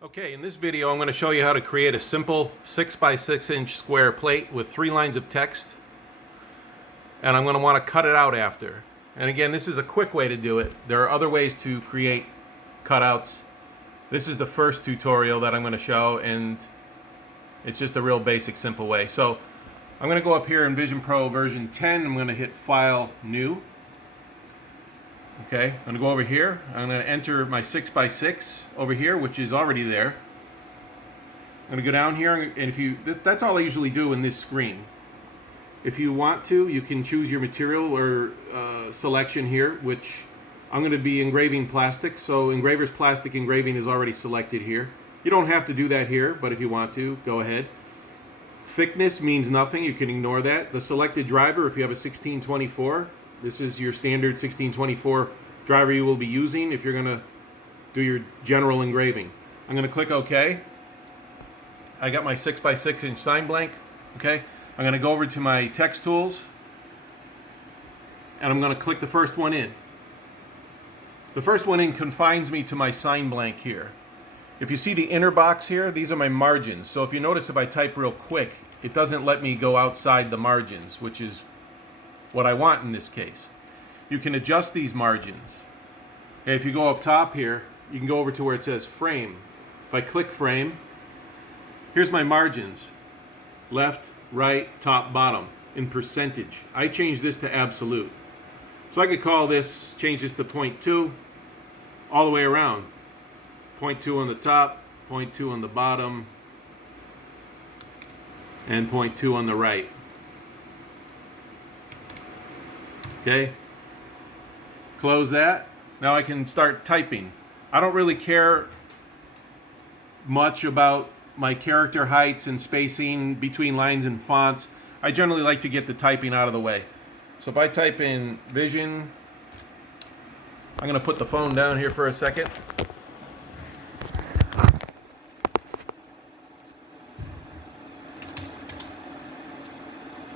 Okay, in this video I'm going to show you how to create a simple 6 by 6 inch square plate with 3 lines of text, and I'm going to want to cut it out after. And again, this is a quick way to do it. There are other ways to create cutouts. This is the first tutorial that I'm going to show, and it's just a real basic, simple way. So I'm going to go up here in Vision Pro version 10. I'm going to hit File, New. Okay, I'm going to go over here. I'm going to enter my 6 by 6 over here, which is already there. I'm going to go down here, and that's all I usually do in this screen. If you want to, you can choose your material or selection here, which I'm going to be engraving plastic. So Engraver's plastic engraving is already selected here. You don't have to do that here, but if you want to, go ahead. Thickness means nothing. You can ignore that. The selected driver, if you have a 1624, this is your standard 1624 driver you will be using if you're going to do your general engraving. I'm going to click OK. I got my 6 by 6 inch sign blank. Okay. I'm going to go over to my text tools, and I'm going to click the first one in. The first one in confines me to my sign blank here. If you see the inner box here, these are my margins. So if you notice, if I type real quick, it doesn't let me go outside the margins, which is what I want in this case. You can adjust these margins. Okay, if you go up top here, you can go over to where it says frame. If I click frame, here's my margins. Left, right, top, bottom in percentage. I changed this to absolute. So I could change this to 0.2 all the way around. 0.2 on the top, 0.2 on the bottom, and 0.2 on the right. Okay, close that. Now I can start typing. I don't really care much about my character heights and spacing between lines and fonts. I generally like to get the typing out of the way. So if I type in Vision, I'm going to put the phone down here for a second.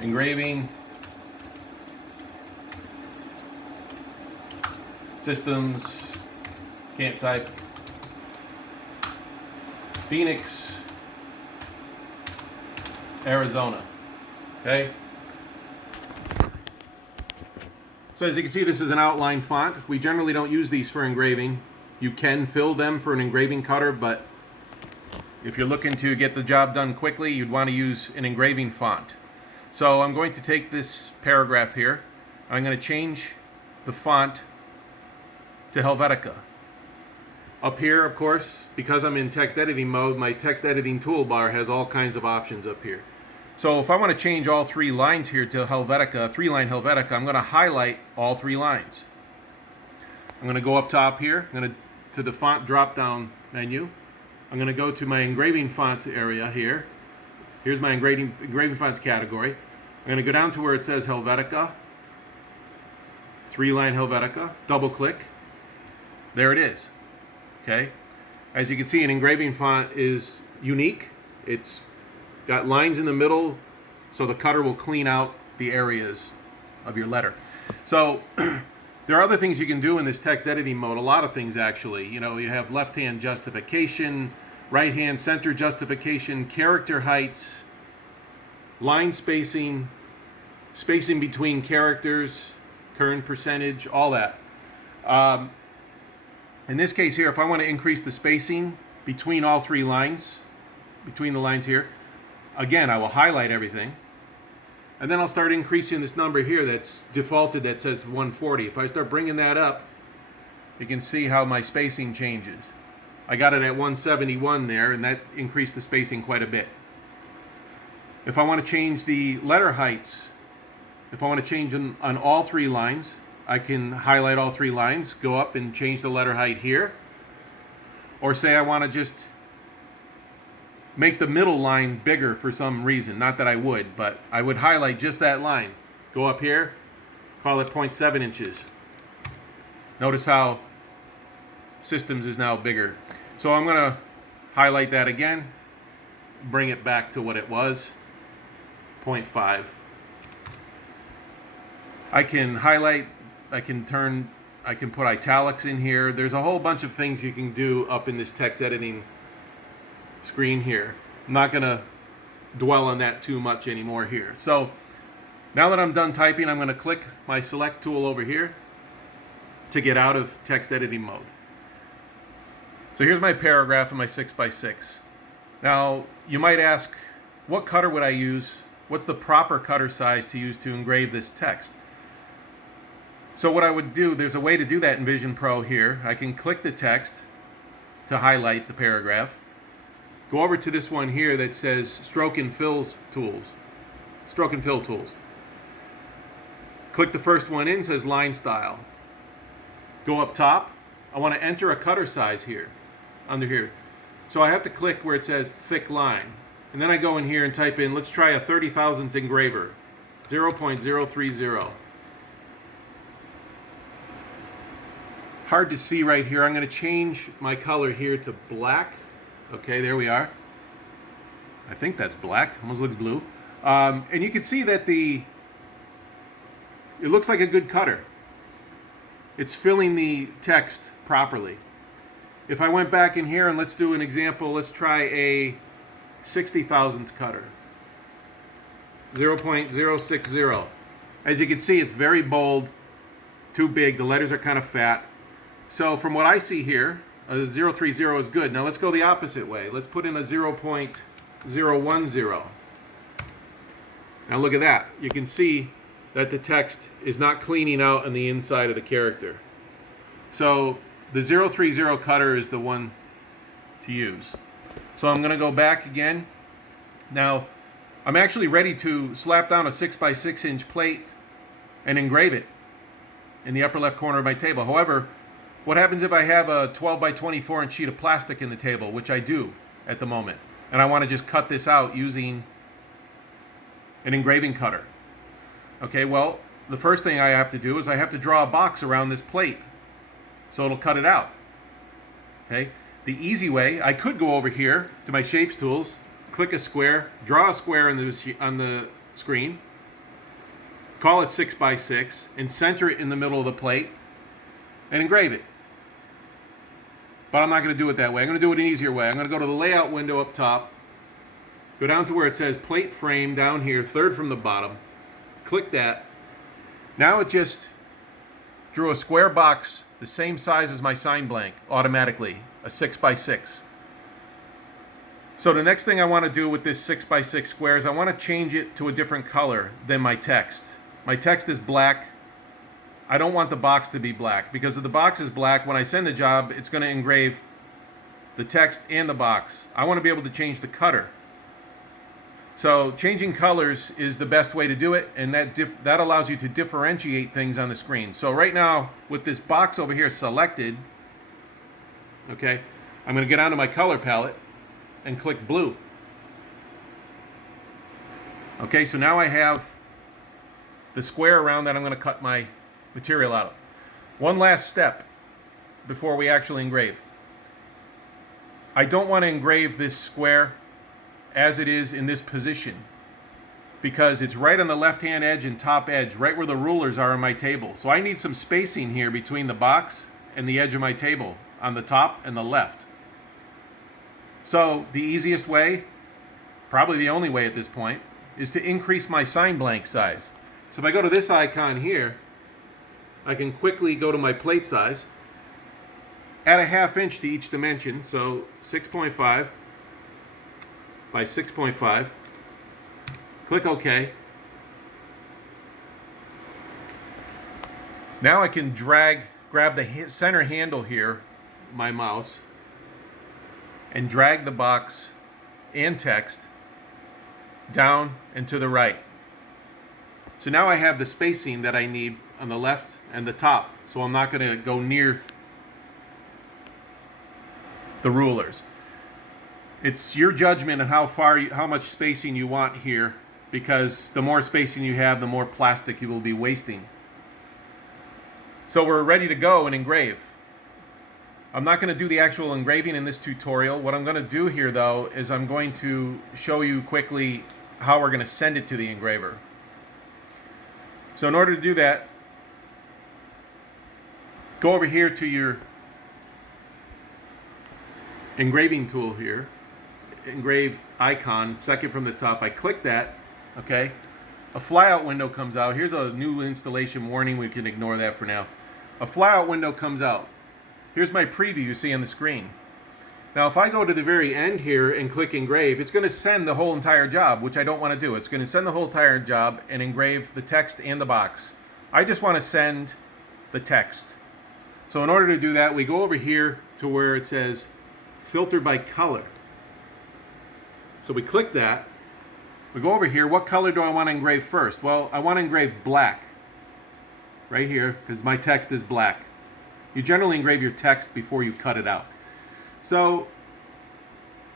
Engraving. Systems, can't type. Phoenix, Arizona. Okay. So as you can see, this is an outline font. We generally don't use these for engraving. You can fill them for an engraving cutter, but if you're looking to get the job done quickly, you'd want to use an engraving font. So I'm going to take this paragraph here. I'm going to change the font to Helvetica. Up here, of course, because I'm in text editing mode, my text editing toolbar has all kinds of options up here. So if I want to change all 3 lines here to Helvetica, 3-line Helvetica, I'm going to highlight all 3 lines. I'm going to go up top here, I'm going to the font drop-down menu. I'm going to go to my engraving font area here. Here's my engraving fonts category. I'm going to go down to where it says Helvetica, 3-line Helvetica, double click. There it is. Okay. As you can see, an engraving font is unique. It's got lines in the middle, so the cutter will clean out the areas of your letter. So there are other things you can do in this text editing mode. A lot of things, actually. You know, you have left-hand justification, right-hand center justification, character heights, line spacing, spacing between characters, current percentage, all that. In this case here, if I want to increase the spacing between all 3 lines, between the lines here, again, I will highlight everything. And then I'll start increasing this number here that's defaulted that says 140. If I start bringing that up, you can see how my spacing changes. I got it at 171 there, and that increased the spacing quite a bit. If I want to change the letter heights, if I want to change them on all 3 lines, I can highlight all 3 lines, go up and change the letter height here. Or say I want to just make the middle line bigger for some reason. Not that I would, but I would highlight just that line. Go up here, call it 0.7 inches. Notice how Systems is now bigger. So I'm going to highlight that again, bring it back to what it was, 0.5. I can highlight, I can put italics in here. There's a whole bunch of things you can do up in this text editing screen here. I'm not going to dwell on that too much anymore here. So now that I'm done typing, I'm going to click my select tool over here to get out of text editing mode. So here's my paragraph in my 6x6. Now, you might ask, what cutter would I use? What's the proper cutter size to use to engrave this text? So what I would do, there's a way to do that in Vision Pro here. I can click the text to highlight the paragraph. Go over to this one here that says Stroke and Fill Tools. Stroke and Fill Tools. Click the first one in, says Line Style. Go up top. I want to enter a cutter size here, under here. So I have to click where it says Thick Line. And then I go in here and type in, let's try a 30 thousandths engraver, 0.030. Hard to see right here. I'm going to change my color here to black. Okay, there we are. I think that's black. Almost looks blue. And you can see that it looks like a good cutter. It's filling the text properly. If I went back in here and let's do an example, let's try a 60 thousandths cutter. 0.060. As you can see, it's very bold, too big. The letters are kind of fat. So from what I see here, a 030 is good. Now let's go the opposite way. Let's put in a 0.010. Now look at that. You can see that the text is not cleaning out on the inside of the character. So the 030 cutter is the one to use. So I'm going to go back again. Now I'm actually ready to slap down a 6x6 inch plate and engrave it in the upper left corner of my table. However, what happens if I have a 12 by 24 inch sheet of plastic in the table, which I do at the moment, and I want to just cut this out using an engraving cutter? Okay, well, the first thing I have to do is I have to draw a box around this plate so it'll cut it out. Okay, the easy way, I could go over here to my Shapes tools, click a square, draw a square on the screen, call it 6x6, and center it in the middle of the plate and engrave it. But I'm not going to do it that way. I'm going to do it an easier way. I'm going to go to the layout window up top, go down to where it says plate frame down here, third from the bottom, click that. Now it just drew a square box the same size as my sign blank automatically, a 6x6. So the next thing I want to do with this 6x6 square is I want to change it to a different color than my text. My text is black. I don't want the box to be black, because if the box is black, when I send the job, it's going to engrave the text and the box. I want to be able to change the cutter. So changing colors is the best way to do it, and that allows you to differentiate things on the screen. So right now, with this box over here selected, okay, I'm going to get onto my color palette and click blue. Okay, so now I have the square around that I'm going to cut my material out of. One last step before we actually engrave. I don't want to engrave this square as it is in this position, because it's right on the left-hand edge and top edge, right where the rulers are in my table. So I need some spacing here between the box and the edge of my table on the top and the left. So the easiest way, probably the only way at this point, is to increase my sign blank size. So if I go to this icon here, I can quickly go to my plate size, add a 1/2 inch to each dimension, so 6.5 by 6.5. Click OK. Now I can grab the center handle here, my mouse, and drag the box and text down and to the right. So now I have the spacing that I need on the left and the top, so I'm not going to go near the rulers. It's your judgment on how much spacing you want here, because the more spacing you have, the more plastic you will be wasting. So we're ready to go and engrave. I'm not going to do the actual engraving in this tutorial. What I'm going to do here, though, is I'm going to show you quickly how we're going to send it to the engraver. So in order to do that, go over here to your engraving tool here. engrave icon, second from the top. I click that, okay? A flyout window comes out. Here's a new installation warning. We can ignore that for now. A flyout window comes out. Here's my preview you see on the screen. Now, if I go to the very end here and click engrave, it's going to send the whole entire job, which I don't want to do. It's going to send the whole entire job and engrave the text and the box. I just want to send the text. So in order to do that, we go over here to where it says filter by color. So we click that. We go over here. What color do I want to engrave first? Well, I want to engrave black right here because my text is black. You generally engrave your text before you cut it out. So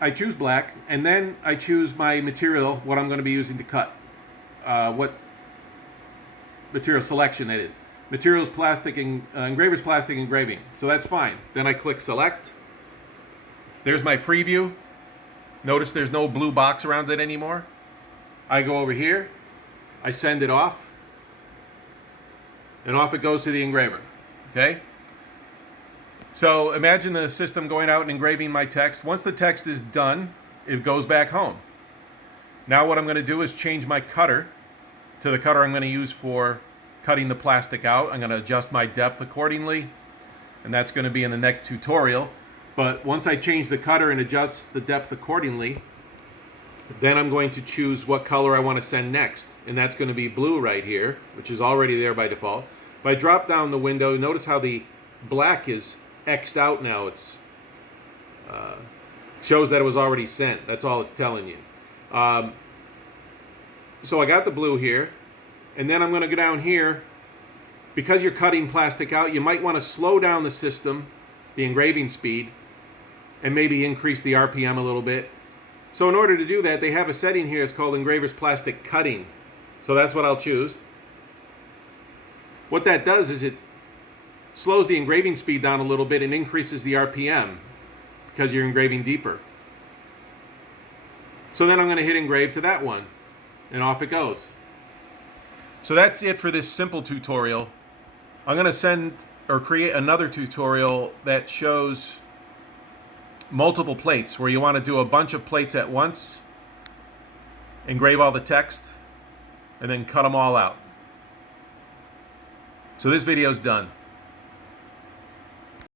I choose black, and then I choose my material, what I'm going to be using to cut. What material selection that is. Materials plastic and engraver's plastic engraving. So that's fine. Then I click select. There's my preview. Notice there's no blue box around it anymore. I go over here. I send it off. And off it goes to the engraver. Okay? So imagine the system going out and engraving my text. Once the text is done, it goes back home. Now what I'm going to do is change my cutter to the cutter I'm going to use for cutting the plastic out. I'm going to adjust my depth accordingly, and that's going to be in the next tutorial. But once I change the cutter and adjust the depth accordingly, then I'm going to choose what color I want to send next, and that's going to be blue right here, which is already there by default. If I drop down the window, notice how the black is X'd out now. It's shows that it was already sent. That's all it's telling you. So I got the blue here, and then I'm going to go down here. Because you're cutting plastic out, you might want to slow down the system, the engraving speed, and maybe increase the RPM a little bit. So in order to do that, they have a setting here. It's called Engraver's Plastic Cutting. So that's what I'll choose. What that does is it slows the engraving speed down a little bit and increases the RPM because you're engraving deeper. So then I'm going to hit engrave to that one, and off it goes. So that's it for this simple tutorial. I'm going to send or create another tutorial that shows multiple plates where you want to do a bunch of plates at once, engrave all the text, and then cut them all out. So this video's done.